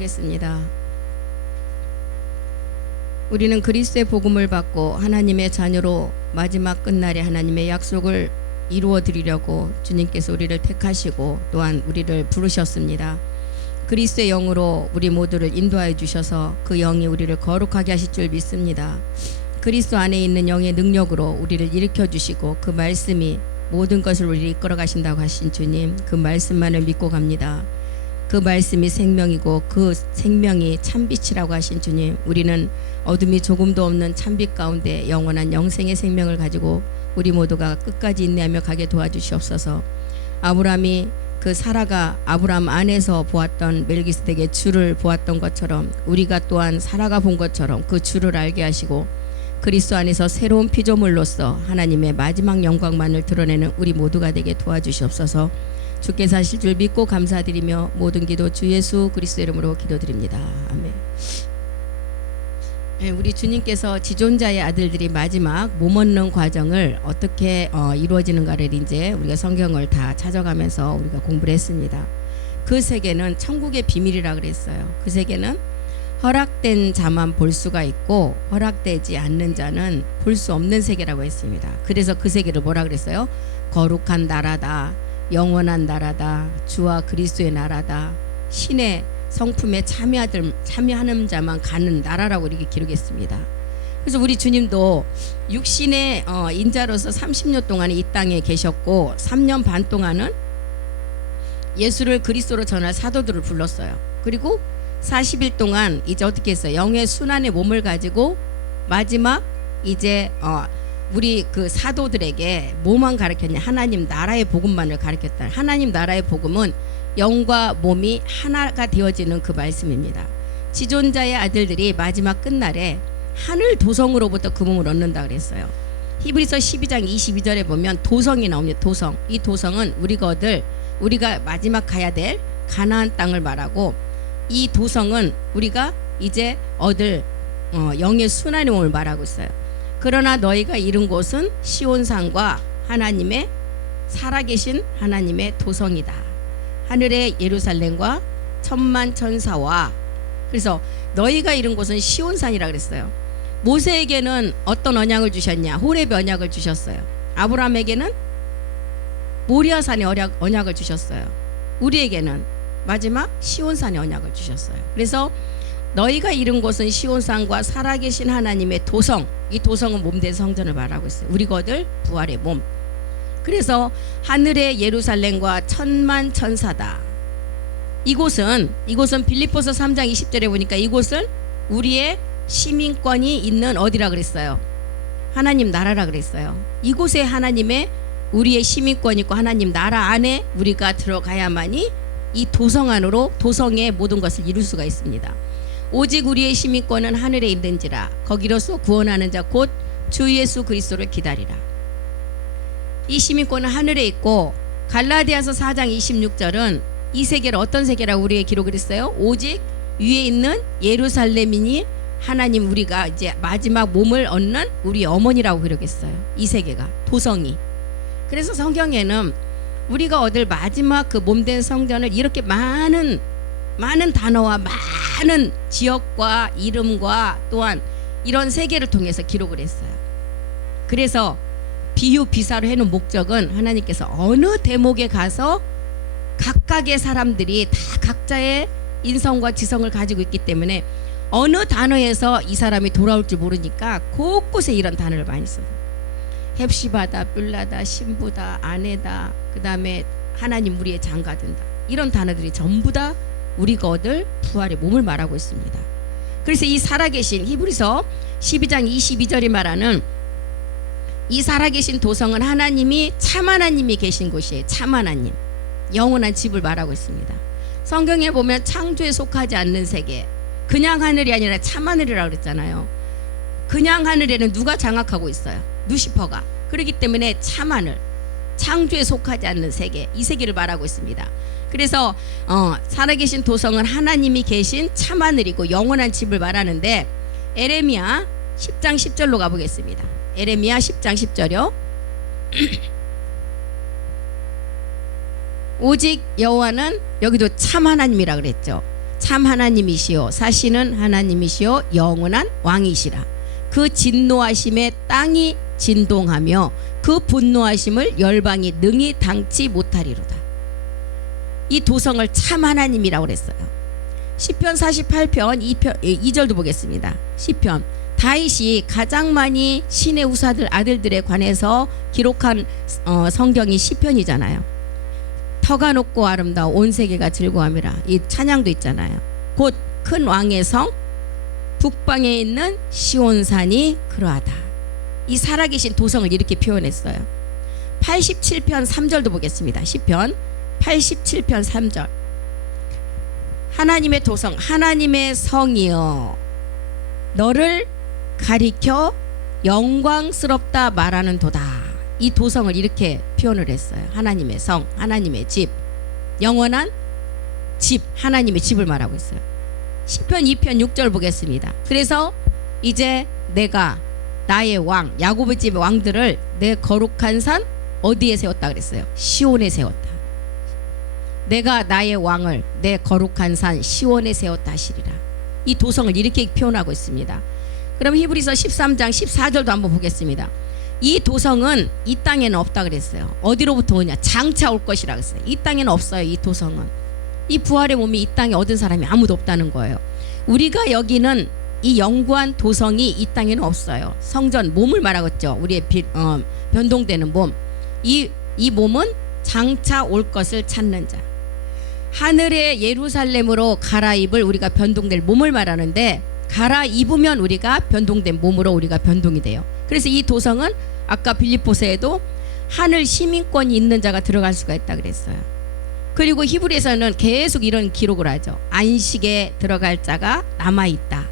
하겠습니다. 우리는 그리스도의 복음을 받고 하나님의 자녀로 마지막 끝날에 하나님의 약속을 이루어 드리려고 주님께서 우리를 택하시고 또한 우리를 부르셨습니다. 그리스도의 영으로 우리 모두를 인도하여 주셔서 그 영이 우리를 거룩하게 하실 줄 믿습니다. 그리스도 안에 있는 영의 능력으로 우리를 일으켜 주시고 그 말씀이 모든 것을 우리를 이끌어 가신다고 하신 주님, 그 말씀만을 믿고 갑니다. 그 말씀이 생명이고 그 생명이 참빛이라고 하신 주님, 우리는 어둠이 조금도 없는 참빛 가운데 영원한 영생의 생명을 가지고 우리 모두가 끝까지 인내하며 가게 도와주시옵소서. 아브라함이 그 사라가 아브라함 안에서 보았던 멜기스덱의 주를 보았던 것처럼 우리가 또한 사라가 본 것처럼 그 주를 알게 하시고 그리스도 안에서 새로운 피조물로서 하나님의 마지막 영광만을 드러내는 우리 모두가 되게 도와주시옵소서. 주께서 하실 줄 믿고 감사드리며 모든 기도 주 예수 그리스도 이름으로 기도드립니다. 아멘. 네, 우리 주님께서 지존자의 아들들이 마지막 몸 얻는 과정을 어떻게 이루어지는가를 이제 우리가 성경을 다 찾아가면서 우리가 공부를 했습니다. 그 세계는 천국의 비밀이라 그랬어요. 그 세계는 허락된 자만 볼 수가 있고 허락되지 않는 자는 볼 수 없는 세계라고 했습니다. 그래서 그 세계를 뭐라 그랬어요? 거룩한 나라다, 영원한 나라다, 주와 그리스도의 나라다, 신의 성품에 참여하는 자만 가는 나라라고 이렇게 기록했습니다. 그래서 우리 주님도 육신의 인자로서 30년 동안 이 땅에 계셨고 3년 반 동안은 예수를 그리스도로 전할 사도들을 불렀어요. 그리고 40일 동안 이제 어떻게 했어요? 영의 순환의 몸을 가지고 마지막 이제 우리 그 사도들에게 뭐만 가르쳤냐? 하나님 나라의 복음만을 가르쳤다. 하나님 나라의 복음은 영과 몸이 하나가 되어지는 그 말씀입니다. 지존자의 아들들이 마지막 끝날에 하늘 도성으로부터 그 몸을 얻는다 그랬어요. 히브리서 12장 22절에 보면 도성이 나옵니다. 도성. 이 도성은 우리가 마지막 가야 될 가나안 땅을 말하고, 이 도성은 우리가 이제 얻을 영의 순환의 몸을 말하고 있어요. 그러나 너희가 이른 곳은 시온산과 하나님의 살아계신 하나님의 도성이다. 하늘의 예루살렘과 천만 천사와, 그래서 너희가 이른 곳은 시온산이라 그랬어요. 모세에게는 어떤 언약을 주셨냐? 호렙의 언약을 주셨어요. 아브라함에게는 모리아산의 언약을 주셨어요. 우리에게는 마지막 시온산의 언약을 주셨어요. 그래서 너희가 이른 곳은 시온산과 살아계신 하나님의 도성, 이 도성은 몸된 성전을 말하고 있어요. 우리가 얻을 부활의 몸. 그래서 하늘의 예루살렘과 천만 천사다. 이곳은 빌립보서 3장 20절에 보니까 이곳은 우리의 시민권이 있는 어디라 그랬어요? 하나님 나라라 그랬어요. 이곳에 하나님의 우리의 시민권이 있고 하나님 나라 안에 우리가 들어가야만이 이 도성 안으로 도성의 모든 것을 이룰 수가 있습니다. 오직 우리의 시민권은 하늘에 있는지라 거기로서 구원하는 자 곧 주 예수 그리스도를 기다리라. 이 시민권은 하늘에 있고, 갈라디아서 4장 26절은 이 세계를 어떤 세계라고 우리에게 기록을 했어요? 오직 위에 있는 예루살렘이니 하나님 우리가 이제 마지막 몸을 얻는 우리 어머니라고 기록했어요. 이 세계가 도성이. 그래서 성경에는 우리가 얻을 마지막 그 몸된 성전을 이렇게 많은 단어와 많은 지역과 이름과 또한 이런 세계를 통해서 기록을 했어요. 그래서 비유 비사로 해놓은 목적은 하나님께서 어느 대목에 가서 각각의 사람들이 다 각자의 인성과 지성을 가지고 있기 때문에 어느 단어에서 이 사람이 돌아올 줄 모르니까 곳곳에 이런 단어를 많이 써요. 헵시바다, 뿔라다, 신부다, 아내다, 그 다음에 하나님 우리의 장가든다, 이런 단어들이 전부 다 우리가 얻을 부활의 몸을 말하고 있습니다. 그래서 이 살아계신 히브리서 12장 22절이 말하는 이 살아계신 도성은 하나님이 참 하나님이 계신 곳이에요. 참 하나님, 영원한 집을 말하고 있습니다. 성경에 보면 창조에 속하지 않는 세계, 그냥 하늘이 아니라 참 하늘이라고 그랬잖아요. 그냥 하늘에는 누가 장악하고 있어요? 루시퍼가. 그렇기 때문에 참 하늘, 창조에 속하지 않는 세계, 이 세계를 말하고 있습니다. 그래서 살아계신 도성은 하나님이 계신 참 하늘이고 영원한 집을 말하는데, 에레미야 10장 10절로 가보겠습니다. 에레미야 10장 10절요. 오직 여호와는, 여기도 참 하나님이라 그랬죠. 참 하나님이시요 사시는 하나님이시요 영원한 왕이시라. 그 진노하심에 땅이 진동하며 그 분노하심을 열방이 능히 당치 못하리로다. 이 도성을 참 하나님이라고 그랬어요. 시편 48편 2절도 보겠습니다. 시편 다윗이 가장 많이 신의 우사들 아들들에 관해서 기록한 성경이 시편이잖아요. 터가 높고 아름다워 온 세계가 즐거움이라. 이 찬양도 있잖아요. 곧 큰 왕의 성 북방에 있는 시온산이 그러하다. 이 살아계신 도성을 이렇게 표현했어요. 87편 3절도 보겠습니다. 시편 87편 3절. 하나님의 도성 하나님의 성이여 너를 가리켜 영광스럽다 말하는 도다. 이 도성을 이렇게 표현을 했어요. 하나님의 성, 하나님의 집, 영원한 집, 하나님의 집을 말하고 있어요. 시편 2편 6절 보겠습니다. 그래서 이제 내가 나의 왕, 야곱의 집의 왕들을 내 거룩한 산 어디에 세웠다 그랬어요? 시온에 세웠다. 내가 나의 왕을 내 거룩한 산 시온에 세웠다 하시리라. 이 도성을 이렇게 표현하고 있습니다. 그럼 히브리서 13장 14절도 한번 보겠습니다. 이 도성은 이 땅에는 없다 그랬어요. 어디로부터 오냐? 장차 올 것이라 그랬어요. 이 땅에는 없어요. 이 도성은. 이 부활의 몸이 이 땅에 얻은 사람이 아무도 없다는 거예요. 우리가 여기는 이 영구한 도성이 이 땅에는 없어요. 성전 몸을 말하고 있죠. 우리의 변동되는 몸. 이 몸은 장차 올 것을 찾는 자. 하늘의 예루살렘으로 갈아입을 우리가 변동될 몸을 말하는데 갈아입으면 우리가 변동된 몸으로 우리가 변동이 돼요. 그래서 이 도성은 아까 빌립보서에도 하늘 시민권이 있는 자가 들어갈 수가 있다 그랬어요. 그리고 히브리에서는 계속 이런 기록을 하죠. 안식에 들어갈 자가 남아있다.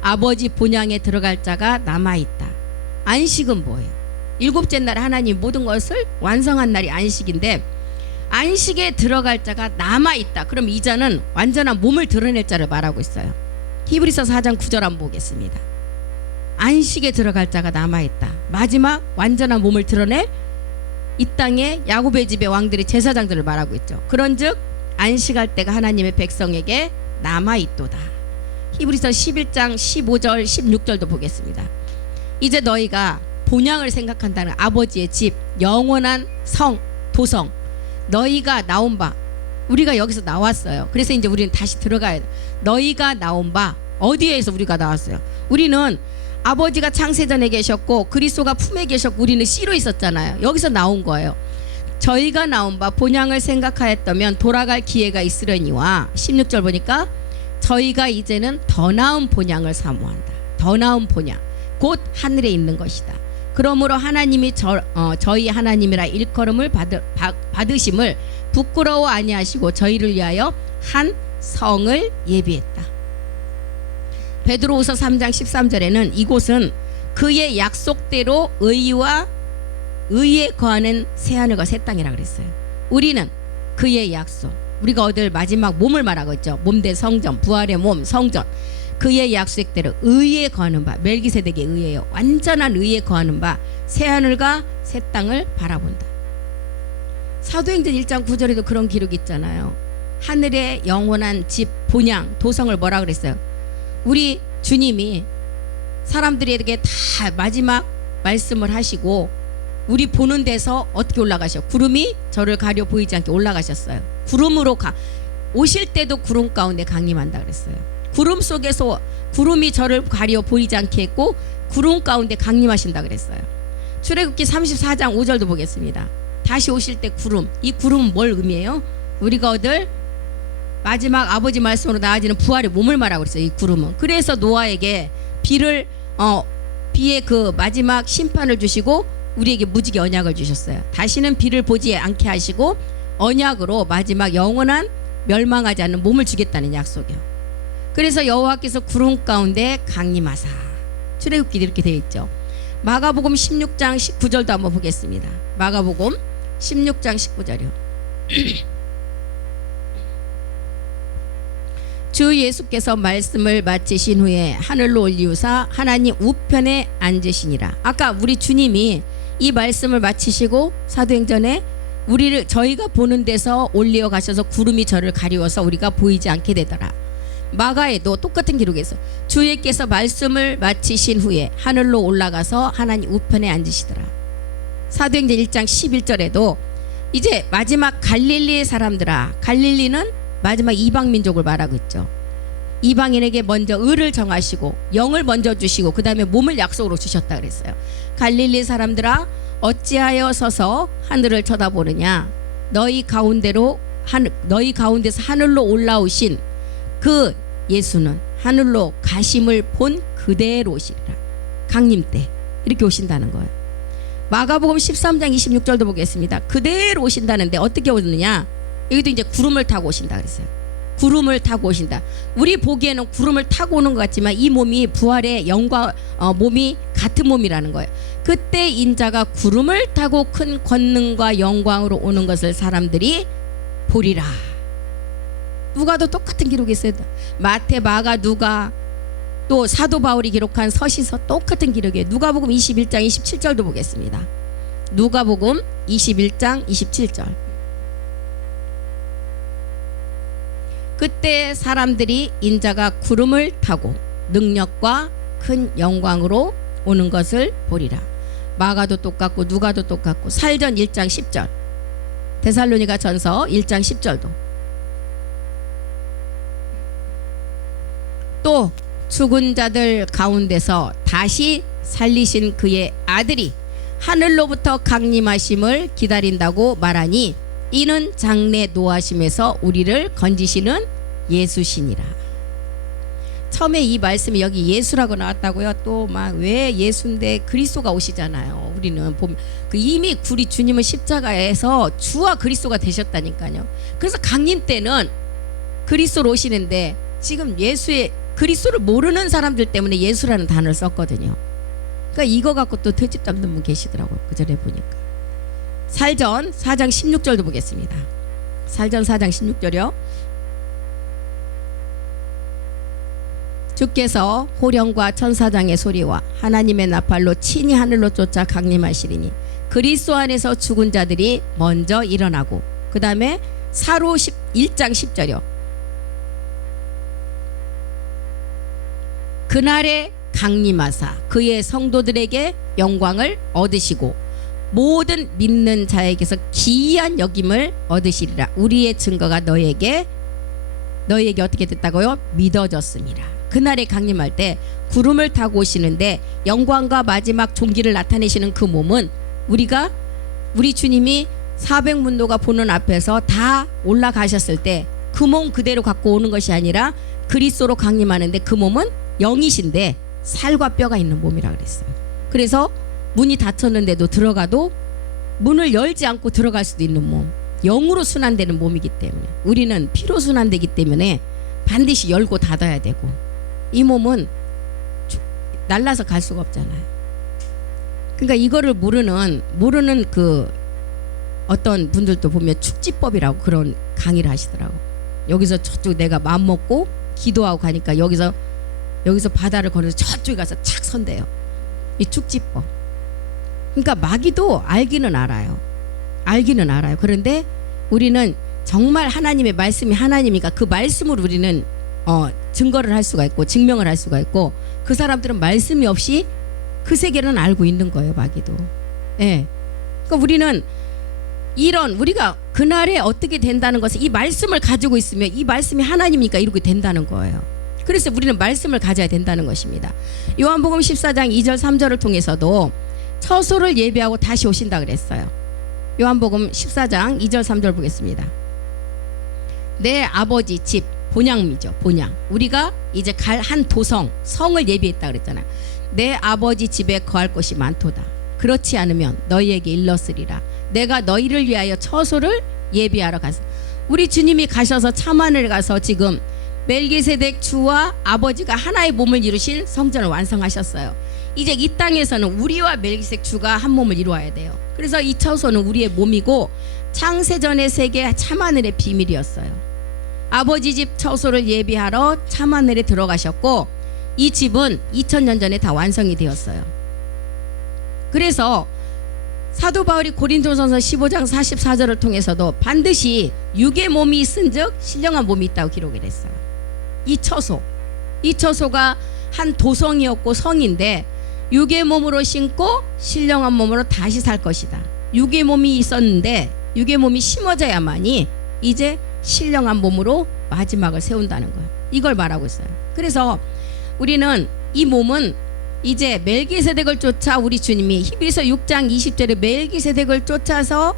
아버지 본향에 들어갈 자가 남아있다. 안식은 뭐예요? 일곱째 날에 하나님 모든 것을 완성한 날이 안식인데 안식에 들어갈 자가 남아있다. 그럼 이 자는 완전한 몸을 드러낼 자를 말하고 있어요. 히브리서 4장 9절 한번 보겠습니다. 안식에 들어갈 자가 남아있다. 마지막 완전한 몸을 드러낼 이 땅에 야곱의 집의 왕들이 제사장들을 말하고 있죠. 그런즉 안식할 때가 하나님의 백성에게 남아있도다. 히브리서 11장 15절 16절도 보겠습니다. 이제 너희가 본향을 생각한다는 아버지의 집 영원한 성 도성 너희가 나온 바 우리가 여기서 나왔어요. 그래서 이제 우리는 다시 들어가야 돼. 너희가 나온 바 어디에서 우리가 나왔어요? 우리는 아버지가 창세전에 계셨고 그리스도가 품에 계셨고 우리는 씨로 있었잖아요. 여기서 나온 거예요. 저희가 나온 바 본향을 생각하였다면 돌아갈 기회가 있으려니와 16절 보니까 저희가 이제는 더 나은 본향을 사모한다. 더 나은 본향 곧 하늘에 있는 것이다. 그러므로 하나님이 저희 하나님이라 일컬음을 받으심을 부끄러워 아니하시고 저희를 위하여 한 성을 예비했다. 베드로후서 3장 13절에는 이곳은 그의 약속대로 의에 거하는 새하늘과 새 땅이라 그랬어요. 우리는 그의 약속 우리가 얻을 마지막 몸을 말하고 있죠. 몸대 성전 부활의 몸 성전 그의 약속대로 의에 거하는 바 멜기세덱의 의예요. 완전한 의에 거하는 바 새하늘과 새 땅을 바라본다. 사도행전 1장 9절에도 그런 기록이 있잖아요. 하늘의 영원한 집 본향 도성을 뭐라 그랬어요? 우리 주님이 사람들에게 다 마지막 말씀을 하시고 우리 보는 데서 어떻게 올라가셔? 구름이 저를 가려 보이지 않게 올라가셨어요. 구름으로 오실 때도 구름 가운데 강림한다 그랬어요. 구름 속에서 구름이 저를 가려 보이지 않게 했고 구름 가운데 강림하신다 그랬어요. 출애굽기 34장 5절도 보겠습니다. 다시 오실 때 구름. 이 구름은 뭘 의미해요? 우리가 얻을 마지막 아버지 말씀으로 나아지는 부활의 몸을 말하고 있어요. 이 구름은. 그래서 노아에게 비의 그 마지막 심판을 주시고 우리에게 무지개 언약을 주셨어요. 다시는 비를 보지 않게 하시고 언약으로 마지막 영원한 멸망하지 않는 몸을 주겠다는 약속이요. 그래서 여호와께서 구름 가운데 강림하사. 출애굽기 이렇게 되어 있죠. 마가복음 16장 19절도 한번 보겠습니다. 마가복음 16장 19절이요. 주 예수께서 말씀을 마치신 후에 하늘로 올리우사 하나님 우편에 앉으시니라. 아까 우리 주님이 이 말씀을 마치시고 사도행전에 저희가 보는 데서 올리어 가셔서 구름이 저를 가리워서 우리가 보이지 않게 되더라. 마가에도 똑같은 기록에서 주예께서 말씀을 마치신 후에 하늘로 올라가서 하나님 우편에 앉으시더라. 사도행전 1장 11절에도 이제 마지막 갈릴리의 사람들아, 갈릴리는 마지막 이방 민족을 말하고 있죠. 이방인에게 먼저 의를 정하시고 영을 먼저 주시고 그 다음에 몸을 약속으로 주셨다 그랬어요. 갈릴리 사람들아, 어찌하여 서서 하늘을 쳐다보느냐. 너희 가운데서 하늘로 올라오신 그 예수는 하늘로 가심을 본 그대로 오시리라. 강림 때 이렇게 오신다는 거예요. 마가복음 13장 26절도 보겠습니다. 그대로 오신다는데 어떻게 오느냐. 여기도 이제 구름을 타고 오신다 그랬어요. 구름을 타고 오신다. 우리 보기에는 구름을 타고 오는 것 같지만 이 몸이 부활의 영과 몸이 같은 몸이라는 거예요. 그때 인자가 구름을 타고 큰 권능과 영광으로 오는 것을 사람들이 보리라. 누가도 똑같은 기록이 있어요. 마태, 마가, 누가, 또 사도 바울이 기록한 서신서 똑같은 기록이에요. 누가복음 21장 27절도 보겠습니다. 누가복음 21장 27절. 그때 사람들이 인자가 구름을 타고 능력과 큰 영광으로 오는 것을 보리라. 마가도 똑같고 누가도 똑같고 살전 1장 10절, 데살로니가 전서 1장 10절도 또 죽은 자들 가운데서 다시 살리신 그의 아들이 하늘로부터 강림하심을 기다린다고 말하니 이는 장래 노하심에서 우리를 건지시는 예수시니라. 처음에 이 말씀이 여기 예수라고 나왔다고요. 또 막 왜 예수인데 그리스도가 오시잖아요. 우리는 보면 그 이미 우리 주님은 십자가에서 주와 그리스도가 되셨다니까요. 그래서 강림 때는 그리스도로 오시는데 지금 예수의 그리스도를 모르는 사람들 때문에 예수라는 단어를 썼거든요. 그러니까 이거 갖고 또 트집 잡는 분 계시더라고요. 그 전에 보니까. 살전 4장 16절도 보겠습니다. 살전 4장 16절이요. 주께서 호령과 천사장의 소리와 하나님의 나팔로 친히 하늘로 쫓아 강림하시리니 그리스도 안에서 죽은 자들이 먼저 일어나고 그 다음에 사로 1장 10절이요. 그날에 강림하사 그의 성도들에게 영광을 얻으시고 모든 믿는 자에게서 기이한 여김을 얻으시리라. 우리의 증거가 너에게 어떻게 됐다고요? 믿어졌습니다. 그날에 강림할 때 구름을 타고 오시는데 영광과 마지막 종기를 나타내시는 그 몸은 우리 주님이 400문도가 보는 앞에서 다 올라가셨을 때 그 몸 그대로 갖고 오는 것이 아니라 그리스도로 강림하는데 그 몸은 영이신데 살과 뼈가 있는 몸이라 그랬어요. 그래서 문이 닫혔는데도 들어가도 문을 열지 않고 들어갈 수도 있는 몸, 영으로 순환되는 몸이기 때문에 우리는 피로 순환되기 때문에 반드시 열고 닫아야 되고 이 몸은 날라서 갈 수가 없잖아요. 그러니까 이거를 모르는 그 어떤 분들도 보면 축지법이라고 그런 강의를 하시더라고. 여기서 저쪽 내가 마음 먹고 기도하고 가니까 여기서 바다를 걸어서 저쪽에 가서 착 선대요. 이 축지법. 그러니까 마귀도 알기는 알아요. 그런데 우리는 정말 하나님의 말씀이 하나님이니까 그 말씀으로 우리는 증거를 할 수가 있고 증명을 할 수가 있고 그 사람들은 말씀이 없이 그 세계는 알고 있는 거예요. 마귀도. 예. 그러니까 우리는 우리가 그날에 어떻게 된다는 것을 이 말씀을 가지고 있으면 이 말씀이 하나님이니까 이렇게 된다는 거예요. 그래서 우리는 말씀을 가져야 된다는 것입니다. 요한복음 14장 2절 3절을 통해서도 처소를 예비하고 다시 오신다 그랬어요. 요한복음 14장 2절 3절 보겠습니다. 내 아버지 집 본향미죠. 본향. 우리가 이제 갈 한 도성 성을 예비했다 그랬잖아요. 내 아버지 집에 거할 곳이 많도다. 그렇지 않으면 너희에게 일렀으리라. 내가 너희를 위하여 처소를 예비하러 갔어. 우리 주님이 가셔서 참하늘에 가서 지금 멜기세덱 주와 아버지가 하나의 몸을 이루신 성전을 완성하셨어요. 이제 이 땅에서는 우리와 멜기세덱 주가 한 몸을 이루어야 돼요. 그래서 이 처소는 우리의 몸이고 창세전의 세계 참하늘의 비밀이었어요. 아버지 집 처소를 예비하러 참하늘에 들어가셨고 이 집은 2000년 전에 다 완성이 되었어요. 그래서 사도 바울이 고린도전서 15장 44절을 통해서도 반드시 육의 몸이 있은즉 신령한 몸이 있다고 기록을 했어요. 이 처소. 이 처소가 한 도성이었고 성인데 육의 몸으로 신고 신령한 몸으로 다시 살 것이다. 육의 몸이 있었는데 육의 몸이 심어져야만이 이제 신령한 몸으로 마지막을 세운다는 거예요. 이걸 말하고 있어요. 그래서 우리는 이 몸은 이제 멜기세덱을 쫓아 우리 주님이 히브리서 6장 20절에 멜기세덱을 쫓아서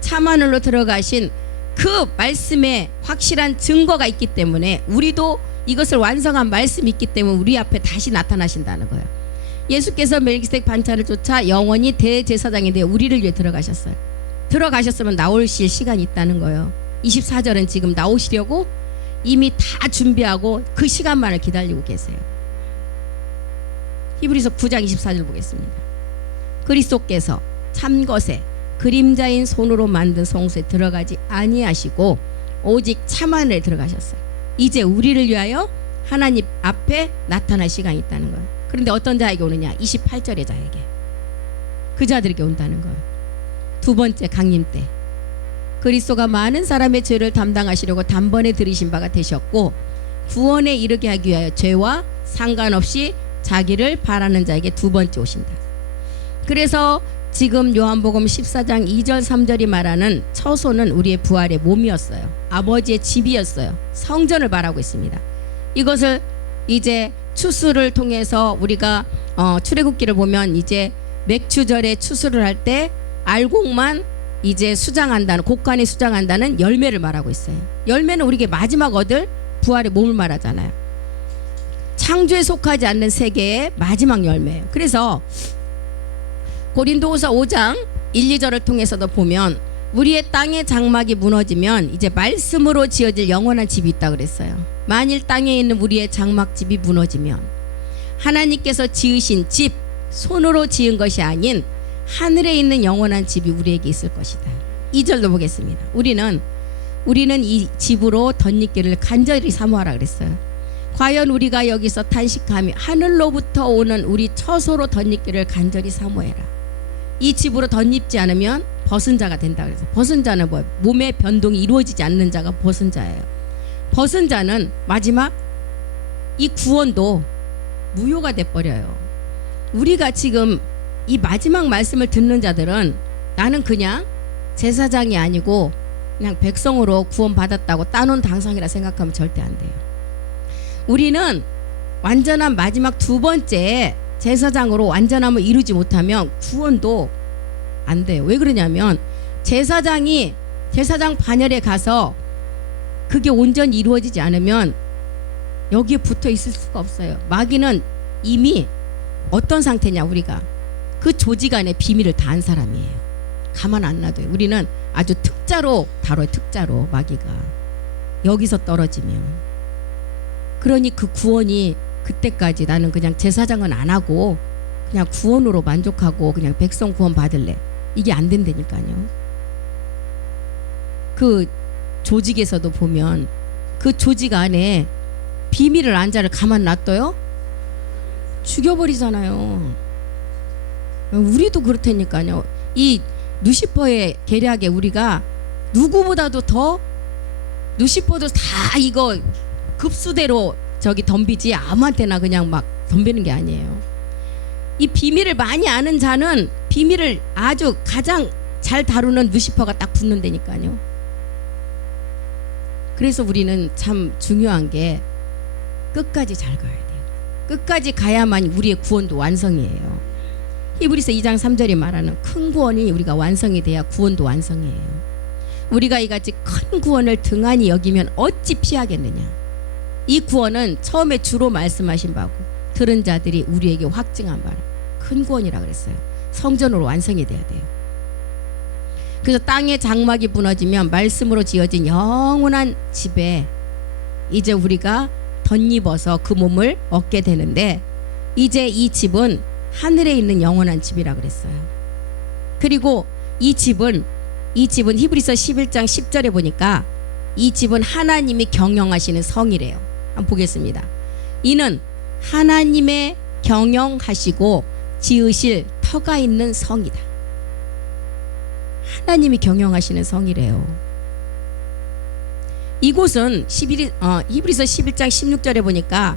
참하늘로 들어가신 그 말씀에 확실한 증거가 있기 때문에 우리도 이것을 완성한 말씀이 있기 때문에 우리 앞에 다시 나타나신다는 거예요. 예수께서 멜기세덱 반차를 쫓아 영원히 대제사장이 되어 우리를 위해 들어가셨어요. 들어가셨으면 나오실 시간이 있다는 거예요. 24절은 지금 나오시려고 이미 다 준비하고 그 시간만을 기다리고 계세요. 히브리서 9장 24절 보겠습니다. 그리스도께서 참것에 그림자인 손으로 만든 성소에 들어가지 아니하시고 오직 참하늘에 들어가셨어요. 이제 우리를 위하여 하나님 앞에 나타날 시간이 있다는 거예요. 그런데 어떤 자에게 오느냐? 28절의 자에게. 그 자들에게 온다는 거예요. 두 번째 강림 때 그리스도가 많은 사람의 죄를 담당하시려고 단번에 들이신 바가 되셨고 구원에 이르게 하기 위하여 죄와 상관없이 자기를 바라는 자에게 두 번째 오신다. 그래서 지금 요한복음 14장 2절 3절이 말하는 처소는 우리의 부활의 몸이었어요. 아버지의 집이었어요. 성전을 말하고 있습니다. 이것을 이제 추수를 통해서 우리가 출애굽기를 보면 이제 맥추절에 추수를 할 때 알곡만 이제 수장한다는, 곡간에 수장한다는 열매를 말하고 있어요. 열매는 우리에게 마지막 얻을 부활의 몸을 말하잖아요. 창조에 속하지 않는 세계의 마지막 열매예요. 그래서 고린도후서 5장 1, 2절을 통해서도 보면 우리의 땅의 장막이 무너지면 이제 말씀으로 지어질 영원한 집이 있다 그랬어요. 만일 땅에 있는 우리의 장막집이 무너지면 하나님께서 지으신 집, 손으로 지은 것이 아닌 하늘에 있는 영원한 집이 우리에게 있을 것이다. 2절도 보겠습니다. 우리는 이 집으로 덧입기를 간절히 사모하라 그랬어요. 과연 우리가 여기서 탄식하며 하늘로부터 오는 우리 처소로 덧입기를 간절히 사모해라. 이 집으로 덧입지 않으면 벗은 자가 된다 그래서 벗은 자는 뭐예요? 몸의 변동이 이루어지지 않는 자가 벗은 자예요. 벗은 자는 마지막 이 구원도 무효가 돼버려요. 우리가 지금 이 마지막 말씀을 듣는 자들은 나는 그냥 제사장이 아니고 그냥 백성으로 구원받았다고 따놓은 당상이라 생각하면 절대 안 돼요. 우리는 완전한 마지막 두 번째 제사장으로 완전함을 이루지 못하면 구원도 안 돼요. 왜 그러냐면 제사장 반열에 가서 그게 온전히 이루어지지 않으면 여기에 붙어 있을 수가 없어요. 마귀는 이미 어떤 상태냐, 우리가 그 조직 안에 비밀을 다 한 사람이에요. 가만 안 놔둬요. 우리는 아주 특자로 다뤄요. 특자로 마귀가 여기서 떨어지면. 그러니 그 구원이 그때까지 나는 그냥 제사장은 안 하고 그냥 구원으로 만족하고 그냥 백성 구원 받을래, 이게 안 된다니까요. 그 조직에서도 보면 그 조직 안에 비밀을 안 자를 가만 놔둬요? 죽여버리잖아요. 우리도 그렇다니까요. 이 루시퍼의 계략에 우리가 누구보다도 더, 루시퍼도 다 이거 급수대로 저기 덤비지 아무한테나 그냥 막 덤비는 게 아니에요. 이 비밀을 많이 아는 자는 비밀을 아주 가장 잘 다루는 루시퍼가 딱 붙는다니까요. 그래서 우리는 참 중요한 게 끝까지 잘 가야 돼요. 끝까지 가야만 우리의 구원도 완성이에요. 히브리서 2장 3절이 말하는 큰 구원이 우리가 완성이 돼야 구원도 완성이에요. 우리가 이같이 큰 구원을 등한히 여기면 어찌 피하겠느냐. 이 구원은 처음에 주로 말씀하신 바고 들은 자들이 우리에게 확증한 바라. 큰 구원이라 그랬어요. 성전으로 완성이 돼야 돼요. 그래서 땅의 장막이 무너지면 말씀으로 지어진 영원한 집에 이제 우리가 덧입어서 그 몸을 얻게 되는데, 이제 이 집은 하늘에 있는 영원한 집이라 그랬어요. 그리고 이 집은 히브리서 11장 10절에 보니까 이 집은 하나님이 경영하시는 성이래요. 한번 보겠습니다. 이는 하나님의 경영하시고 지으실 터가 있는 성이다. 하나님이 경영하시는 성이래요. 이곳은 히브리서 11장 16절에 보니까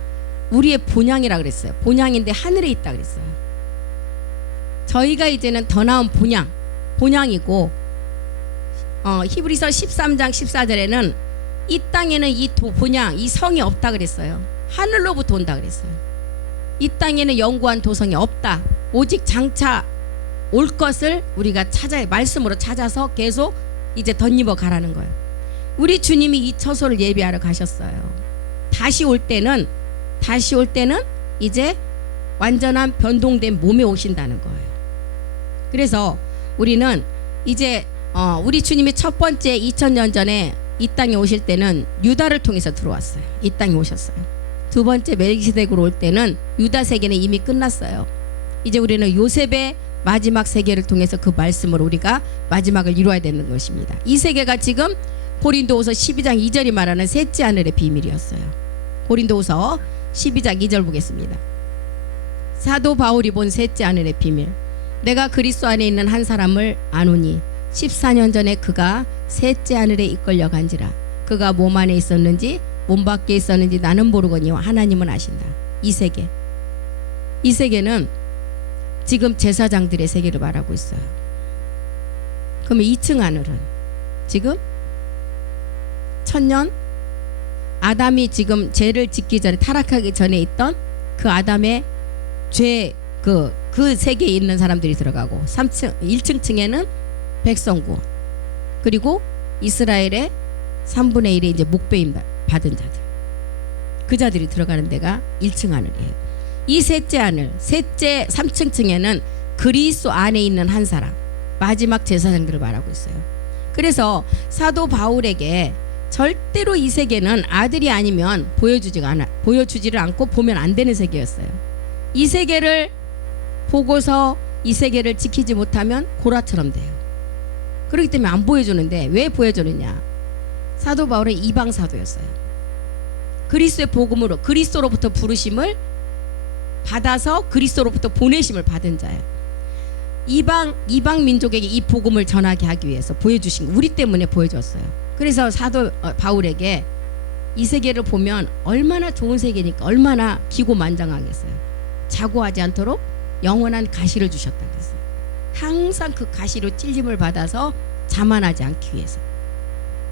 우리의 본향이라 그랬어요. 본향인데 하늘에 있다 그랬어요. 저희가 이제는 더 나은 본향이고 히브리서 13장 14절에는 이 땅에는 이 본향, 이 성이 없다 그랬어요. 하늘로부터 온다 그랬어요. 이 땅에는 영구한 도성이 없다. 오직 장차 올 것을 우리가 말씀으로 찾아서 계속 이제 덧입어 가라는 거예요. 우리 주님이 이 처소를 예비하러 가셨어요. 다시 올 때는 이제 완전한 변동된 몸에 오신다는 거예요. 그래서 우리는 이제 우리 주님이 첫 번째 2000년 전에 이 땅에 오실 때는 유다를 통해서 들어왔어요. 이 땅에 오셨어요. 두 번째 멜기세덱으로 올 때는 유다 세계는 이미 끝났어요. 이제 우리는 요셉의 마지막 세계를 통해서 그 말씀으로 우리가 마지막을 이루어야 되는 것입니다. 이 세계가 지금 고린도후서 12장 2절이 말하는 셋째 하늘의 비밀이었어요. 고린도후서 12장 2절 보겠습니다. 사도 바울이 본 셋째 하늘의 비밀. 내가 그리스도 안에 있는 한 사람을 아노니 14년 전에 그가 셋째 하늘에 이끌려 간지라. 그가 몸 안에 있었는지 몸 밖에 있었는지 나는 모르거니와 하나님은 아신다. 이 세계는 지금 제사장들의 세계를 말하고 있어요. 그러면 2층 하늘은 지금 천년 아담이 지금 죄를 짓기 전에 타락하기 전에 있던 그 아담의 죄 그 세계에 있는 사람들이 들어가고 1층 층에는 백성구 그리고 이스라엘의 3분의 1의 이제 목배임 받은 자들 그 자들이 들어가는 데가 1층 하늘이에요. 이 셋째 하늘 3층 층에는 그리스도 안에 있는 한 사람 마지막 제사장들을 말하고 있어요. 그래서 사도 바울에게 절대로 이 세계는 아들이 아니면 보여주지를 않고 보면 안 되는 세계였어요. 이 세계를 보고서 이 세계를 지키지 못하면 고라처럼 돼요. 그렇기 때문에 안 보여주는데 왜 보여주느냐? 사도 바울은 이방 사도였어요. 그리스도의 복음으로 그리스도로부터 부르심을 받아서 그리스도로부터 보내심을 받은 자예요. 이방 민족에게 이 복음을 전하게 하기 위해서 보여주신 거, 우리 때문에 보여줬어요. 그래서 사도 바울에게 이 세계를 보면 얼마나 좋은 세계니까 얼마나 기고만장하겠어요. 자고하지 않도록 영원한 가시를 주셨다 그랬어요. 항상 그 가시로 찔림을 받아서 자만하지 않기 위해서.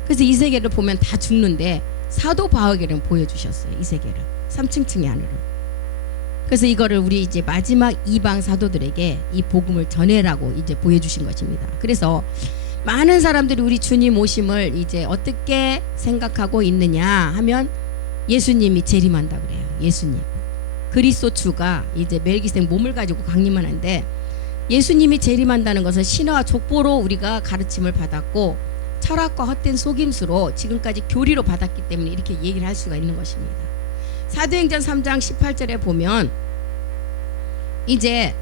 그래서 이 세계를 보면 다 죽는데 사도 바울에게는 보여주셨어요. 이 세계를 3층층의 하늘을. 그래서 이거를 우리 이제 마지막 이방 사도들에게 이 복음을 전해라고 이제 보여주신 것입니다. 그래서 많은 사람들이 우리 주님 오심을 이제 어떻게 생각하고 있느냐 하면 예수님이 재림한다 그래요. 예수님 그리스도 주가 이제 멜기세덱 몸을 가지고 강림하는데 예수님이 재림한다는 것은 신화와 족보로 우리가 가르침을 받았고 철학과 헛된 속임수로 지금까지 교리로 받았기 때문에 이렇게 얘기를 할 수가 있는 것입니다. 사도행전 3장 18절에 보면 이제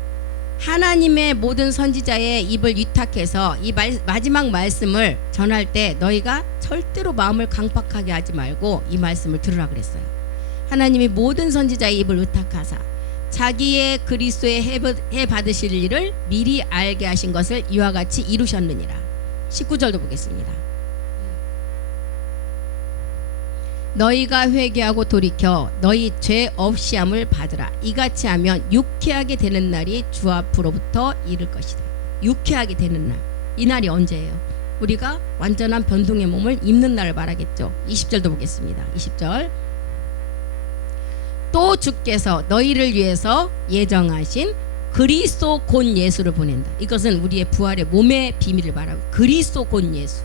하나님의 모든 선지자의 입을 위탁해서 이 마지막 말씀을 전할 때 너희가 절대로 마음을 강팍하게 하지 말고 이 말씀을 들으라 그랬어요. 하나님이 모든 선지자의 입을 의탁하사 자기의 그리스도의 해 받으실 일을 미리 알게 하신 것을 이와 같이 이루셨느니라. 19절도 보겠습니다. 너희가 회개하고 돌이켜 너희 죄 없이함을 받으라. 이같이 하면 유쾌하게 되는 날이 주 앞으로부터 이를 것이다. 유쾌하게 되는 날. 이 날이 언제예요? 우리가 완전한 변동의 몸을 입는 날을 말하겠죠. 20절도 보겠습니다. 20절. 또 주께서 너희를 위해서 예정하신 그리스도 곧 예수를 보낸다. 이것은 우리의 부활의 몸의 비밀을 말하고 그리스도 곧 예수.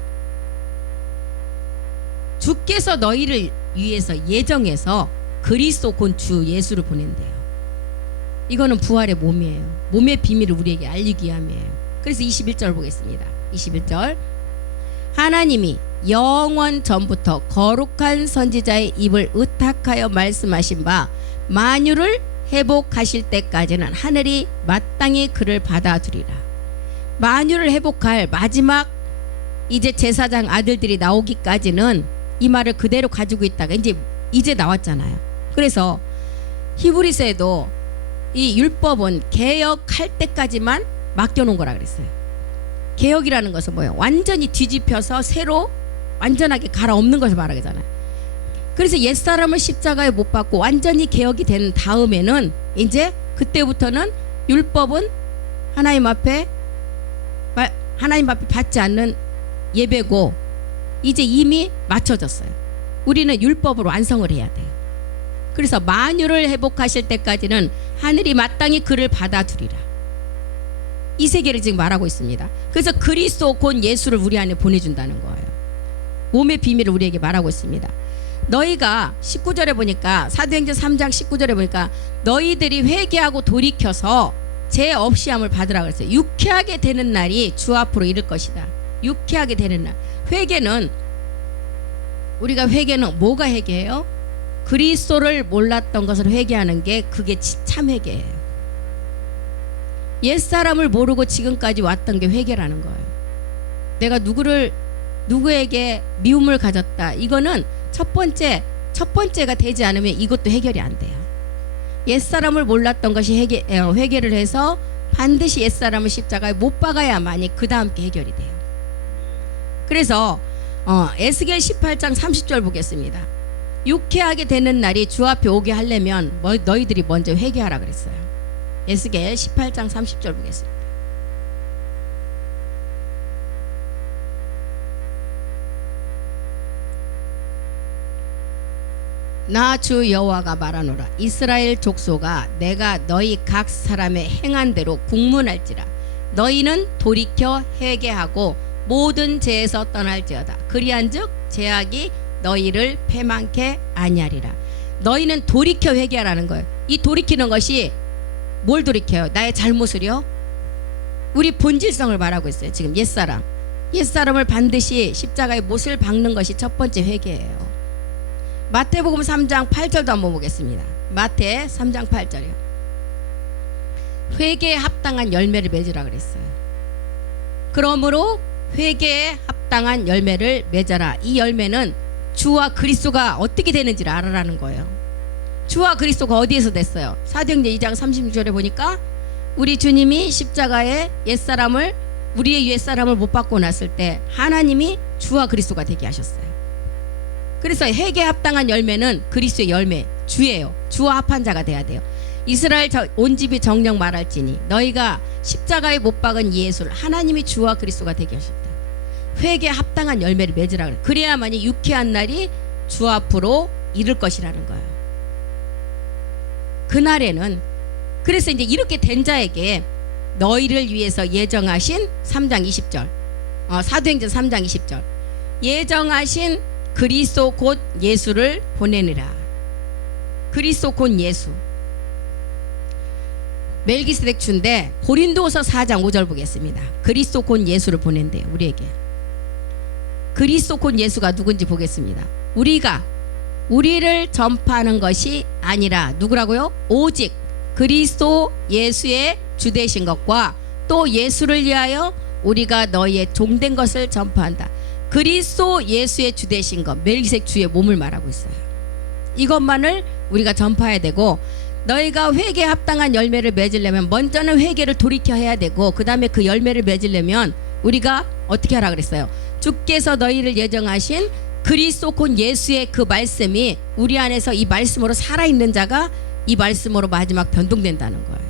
주께서 너희를 위해서 예정해서 그리스도 곧 주 예수를 보낸대요. 이거는 부활의 몸이에요. 몸의 비밀을 우리에게 알리기 위함이에요. 그래서 21절 보겠습니다. 21절. 하나님이 영원 전부터 거룩한 선지자의 입을 의탁하여 말씀하신 바 만유를 회복하실 때까지는 하늘이 마땅히 그를 받아들이라. 만유를 회복할 마지막 이제 제사장 아들들이 나오기까지는 이 말을 그대로 가지고 있다가 이제 나왔잖아요. 그래서 히브리서에도 이 율법은 개혁할 때까지만 맡겨놓은 거라 그랬어요. 개혁이라는 것은 뭐예요? 완전히 뒤집혀서 새로 완전하게 갈아엎는 것을 말하잖아요. 그래서 옛사람을 십자가에 못 박고 완전히 개혁이 된 다음에는 이제 그때부터는 율법은 하나님 앞에 받지 않는 예배고 이제 이미 맞춰졌어요. 우리는 율법으로 완성을 해야 돼요. 그래서 만유를 회복하실 때까지는 하늘이 마땅히 그를 받아주리라. 이 세계를 지금 말하고 있습니다. 그래서 그리스도 곧 예수를 우리 안에 보내준다는 거예요. 몸의 비밀을 우리에게 말하고 있습니다. 너희가 19절에 보니까 사도행전 3장 19절에 보니까 너희들이 회개하고 돌이켜서 죄 없이 함을 받으라 그랬어요. 유쾌하게 되는 날이 주 앞으로 이를 것이다. 유쾌하게 되는 날. 우리가 회개는 뭐가 회개해요? 그리스도를 몰랐던 것을 회개하는 게 그게 참 회개예요. 옛사람을 모르고 지금까지 왔던 게 회개라는 거예요. 내가 누구에게 미움을 가졌다. 이거는 첫 번째가 되지 않으면 이것도 해결이 안 돼요. 옛사람을 몰랐던 것이 회개를 해서 반드시 옛사람을 십자가에 못 박아야만이 그 다음 게 해결이 돼요. 그래서 에스겔 18장 30절 보겠습니다. 유쾌하게 되는 날이 주 앞에 오게 하려면 너희들이 먼저 회개하라 그랬어요. 에스겔 18장 30절 보겠습니다. 나 주 여호와가 말하노라. 이스라엘 족속아, 내가 너희 각 사람의 행한 대로 국문할지라. 너희는 돌이켜 회개하고 모든 죄에서 떠날지어다. 그리한즉 죄악이 너희를 패망케 아니하리라. 너희는 돌이켜 회개하라는 거예요. 이 돌이키는 것이 뭘 돌이켜요? 나의 잘못을요? 우리 본질성을 말하고 있어요. 지금 옛사람을 반드시 십자가에 못을 박는 것이 첫 번째 회개예요. 마태복음 3장 8절도 한번 보겠습니다. 마태 3장 8절이요. 회개에 합당한 열매를 맺으라 그랬어요. 그러므로 회개에 합당한 열매를 맺어라. 이 열매는 주와 그리스도가 어떻게 되는지를 알아라는 거예요. 주와 그리스도가 어디에서 됐어요? 사도행전 2장 36절에 보니까 우리 주님이 십자가에 우리의 옛사람을 못 박고 났을 때 하나님이 주와 그리스도가 되게 하셨어요. 그래서 회개에 합당한 열매는 그리스도의 열매, 주예요. 주와 합한 자가 돼야 돼요. 이스라엘 온 집이 정령 말할지니 너희가 십자가에 못 박은 예수를 하나님이 주와 그리스도가 되게 하셨다. 회개에 합당한 열매를 맺으라 그래. 그래야만이 유쾌한 날이 주 앞으로 이를 것이라는 거예요. 그날에는 그래서 이제 이렇게 된 자에게 너희를 위해서 예정하신 3장 20절 사도행전 3장 20절 예정하신 그리스도 곧 예수를 보내느라. 그리스도 곧 예수. 멜기세덱 주인데 고린도서 4장 5절 보겠습니다. 그리스도 곧 예수를 보낸대요. 우리에게. 그리스도 곧 예수가 누군지 보겠습니다. 우리를 전파하는 것이 아니라 누구라고요? 오직 그리스도 예수의 주되신 것과 또 예수를 위하여 우리가 너희의 종된 것을 전파한다. 그리스도 예수의 주되신 것, 멜기세덱 주의 몸을 말하고 있어요. 이것만을 우리가 전파해야 되고, 너희가 회개에 합당한 열매를 맺으려면 먼저는 회개를 돌이켜 해야 되고, 그 다음에 그 열매를 맺으려면 우리가 어떻게 하라 그랬어요? 주께서 너희를 예정하신 그리스도 곧 예수의 그 말씀이 우리 안에서 이 말씀으로 살아있는 자가 이 말씀으로 마지막 변동된다는 거예요.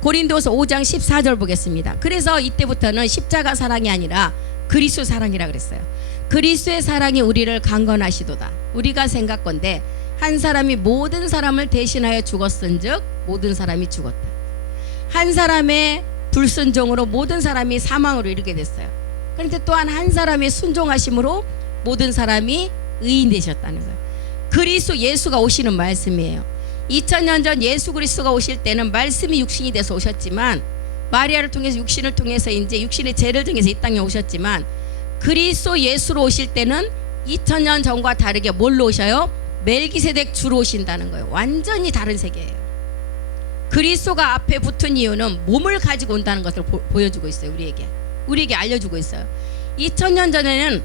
고린도서 5장 14절 보겠습니다. 그래서 이때부터는 십자가 사랑이 아니라 그리스도 사랑이라 그랬어요. 그리스도의 사랑이 우리를 강건하시도다. 우리가 생각건대 한 사람이 모든 사람을 대신하여 죽었은즉 모든 사람이 죽었다. 한 사람의 불순종으로 모든 사람이 사망으로 이르게 됐어요. 그런데 또한 한 사람의 순종하심으로 모든 사람이 의인 되셨다는 거예요. 그리스도 예수가 오시는 말씀이에요. 2000년 전 예수 그리스도가 오실 때는 말씀이 육신이 돼서 오셨지만, 마리아를 통해서 육신을 통해서 이제 육신의 죄를 통해서 이 땅에 오셨지만, 그리스도 예수로 오실 때는 2000년 전과 다르게 뭘로 오셔요? 멜기세덱 주로 오신다는 거예요. 완전히 다른 세계예요. 그리스도가 앞에 붙은 이유는 몸을 가지고 온다는 것을 보여주고 있어요. 우리에게 알려주고 있어요. 2000년 전에는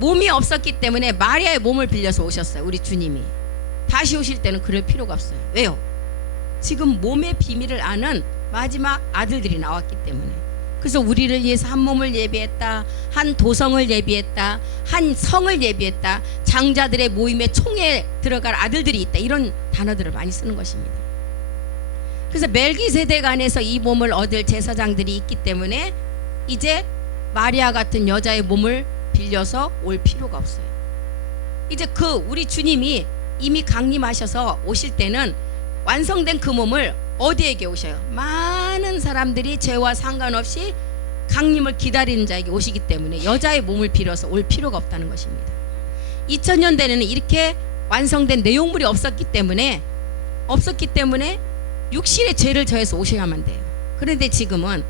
몸이 없었기 때문에 마리아의 몸을 빌려서 오셨어요. 우리 주님이. 다시 오실 때는 그럴 필요가 없어요. 왜요? 지금 몸의 비밀을 아는 마지막 아들들이 나왔기 때문에. 그래서 우리를 위해서 한 몸을 예비했다, 한 도성을 예비했다, 한 성을 예비했다, 장자들의 모임에 총에 들어갈 아들들이 있다, 이런 단어들을 많이 쓰는 것입니다. 그래서 멜기세덱 안에서 이 몸을 얻을 제사장들이 있기 때문에 이제 마리아 같은 여자의 몸을 빌려서 올 필요가 없어요. 이제 우리 주님이 이미 강림하셔서 오실 때는 완성된 그 몸을 어디에게 오셔요? 많은 사람들이 죄와 상관없이 강림을 기다리는 자에게 오시기 때문에 여자의 몸을 빌어서 올 필요가 없다는 것입니다. 2000년대에는 이렇게 완성된 내용물이 없었기 때문에 육신의 죄를 져서 오셔야만 돼요. 그런데 지금은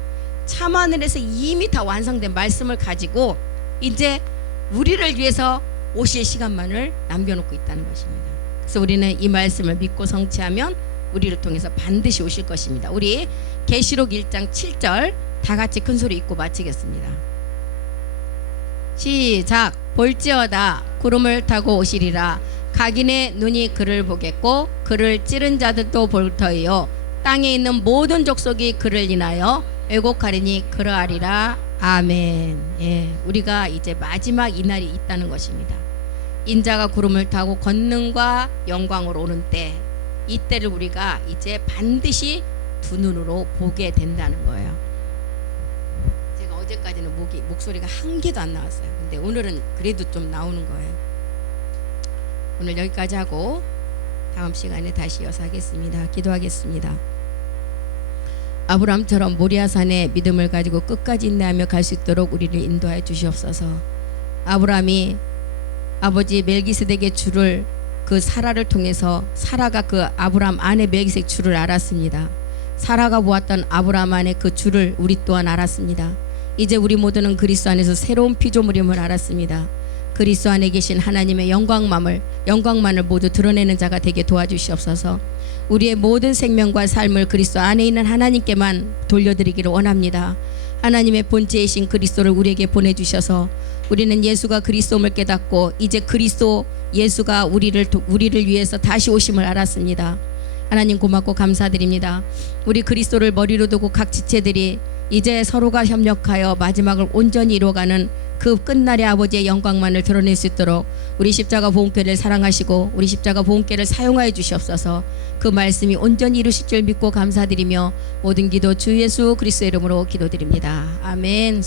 참하늘에서 이미 다 완성된 말씀을 가지고 이제 우리를 위해서 오실 시간만을 남겨놓고 있다는 것입니다. 그래서 우리는 이 말씀을 믿고 성취하면 우리를 통해서 반드시 오실 것입니다. 우리 계시록 1장 7절 다 같이 큰 소리 읽고 마치겠습니다. 시작. 볼지어다 구름을 타고 오시리라. 각인의 눈이 그를 보겠고 그를 찌른 자들도 볼 터이요 땅에 있는 모든 족속이 그를 인하여 애곡하리니 그러하리라. 아멘. 예, 우리가 이제 마지막 이날이 있다는 것입니다. 인자가 구름을 타고 권능과 영광으로 오는 때, 이때를 우리가 이제 반드시 두 눈으로 보게 된다는 거예요. 제가 어제까지는 목소리가 한 개도 안 나왔어요. 근데 오늘은 그래도 좀 나오는 거예요. 오늘 여기까지 하고 다음 시간에 다시 이어서 하겠습니다. 기도하겠습니다. 아브라함처럼 모리아산에 믿음을 가지고 끝까지 인내하며 갈 수 있도록 우리를 인도하여 주시옵소서. 아브라함이 아버지 멜기세덱의 주를, 그 사라를 통해서 사라가 그 아브라함 안에 멜기세덱 주를 알았습니다. 사라가 보았던 아브라함 안에 그 주를 우리 또한 알았습니다. 이제 우리 모두는 그리스도 안에서 새로운 피조물임을 알았습니다. 그리스도 안에 계신 하나님의 영광만을 모두 드러내는 자가 되게 도와주시옵소서. 우리의 모든 생명과 삶을 그리스도 안에 있는 하나님께만 돌려드리기를 원합니다. 하나님의 본체이신 그리스도를 우리에게 보내주셔서 우리는 예수가 그리스도임을 깨닫고 이제 그리스도 예수가 우리를 위해서 다시 오심을 알았습니다. 하나님 고맙고 감사드립니다. 우리 그리스도를 머리로 두고 각 지체들이 이제 서로가 협력하여 마지막을 온전히 이루어가는 그 끝날의 아버지의 영광만을 드러낼 수 있도록 우리 십자가 보험교회를 사랑하시고 우리 십자가 보험교회를 사용하여 주시옵소서. 그 말씀이 온전히 이루실 줄 믿고 감사드리며 모든 기도 주 예수 그리스도의 이름으로 기도드립니다. 아멘.